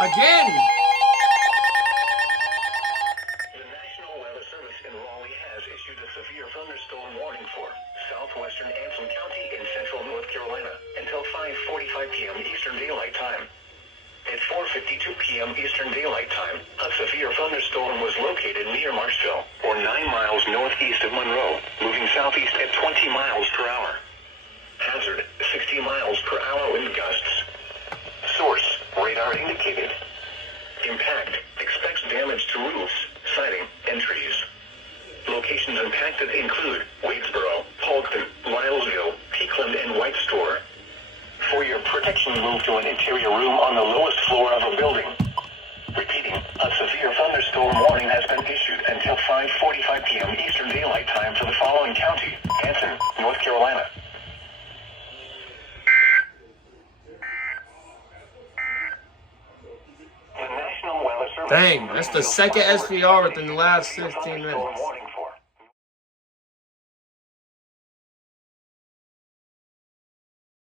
Again! The National Weather Service in Raleigh has issued a severe thunderstorm warning for southwestern Anson County in central North Carolina until 5:45 p.m. Eastern Daylight Time. At 4:52 p.m. Eastern Daylight Time, a severe thunderstorm was located near Marshville, or 9 miles northeast of Monroe, moving southeast at 20 miles per hour. Hazard, 60 miles per hour wind gusts. Source, radar indicated. Impact, expects damage to roofs, siding, and trees. Locations impacted include Wadesboro, Polkton, Lylesville, Peakland, and White Store. For your protection, move to an interior room on the lowest floor of a building. Repeating, a severe thunderstorm warning has been issued until 5:45 p.m. Eastern Daylight Time for the following county: Anson, North Carolina. The National Weather Service. Dang, that's the second SVR within the last 15 minutes.